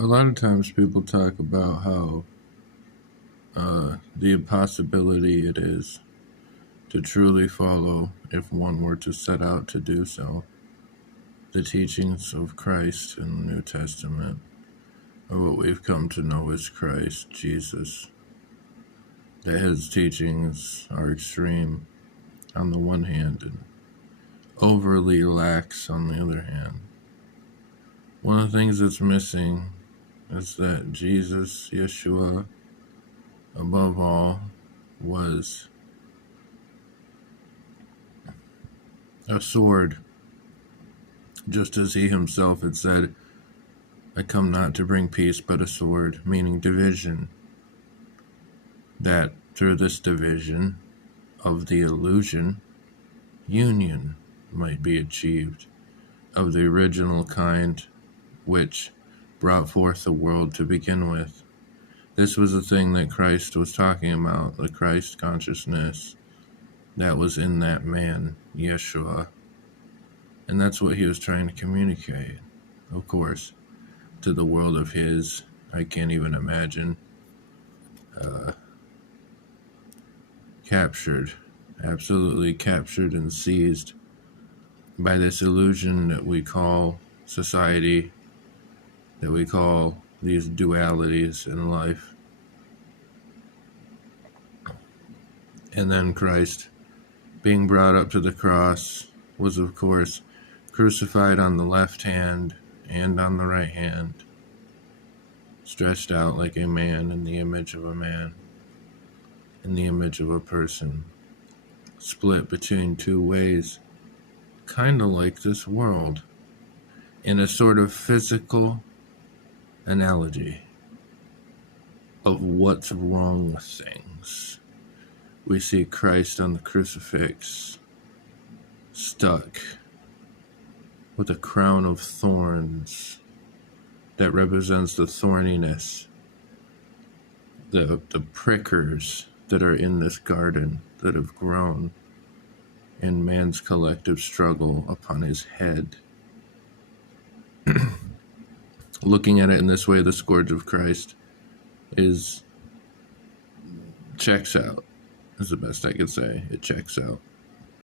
A lot of times people talk about how the impossibility it is to truly follow, if one were to set out to do so, the teachings of Christ in the New Testament, or what we've come to know as Christ Jesus. That his teachings are extreme on the one hand and overly lax on the other hand. One of the things that's missing is that Jesus, Yeshua, above all, was a sword, just as he himself had said, I come not to bring peace but a sword, meaning division. That through this division of the illusion, union might be achieved of the original kind which brought forth the world to begin with. This was the thing that Christ was talking about, the Christ consciousness that was in that man, Yeshua. And that's what he was trying to communicate, of course, to the world of his. I can't even imagine. Captured, absolutely captured and seized by this illusion that we call society, that we call these dualities in life. And then Christ, being brought up to the cross, was of course crucified on the left hand and on the right hand, stretched out like a man in the image of a man, in the image of a person, split between two ways, kind of like this world, in a sort of physical analogy of what's wrong with things. We see Christ on the crucifix, stuck with a crown of thorns that represents the thorniness, the prickers that are in this garden that have grown in man's collective struggle upon his head. Looking at it in this way, the scourge of Christ checks out, is the best I could say. It checks out.